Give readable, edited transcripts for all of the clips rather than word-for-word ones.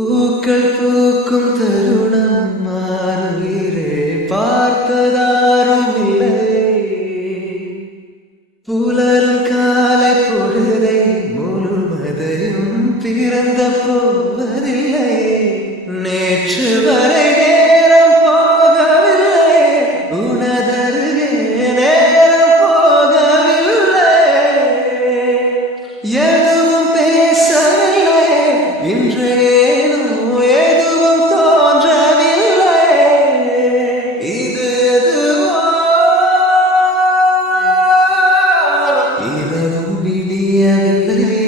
பூக்கள் பூக்கும் தருணம் மாறுகிறே பார்த்ததாரும் இல்லை. புலரும் காலை பொழுதை முழுவதையும் பிறந்த போவதில்லை. நேற்று வரை நேரம் போகவில்லை, உனதருகே நேரம் போகவில்லை. எதுவும் பேசவில்லை, இன்றேனும் எதுவும் தோன்றவில்லை. இது எதுவோ இரவும் விடியவில்லை,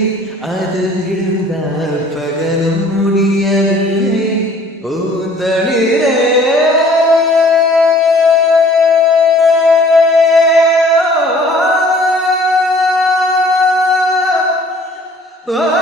அது விழுந்தால் பகலும் முடியவில்லை. பூந்தளிரே oh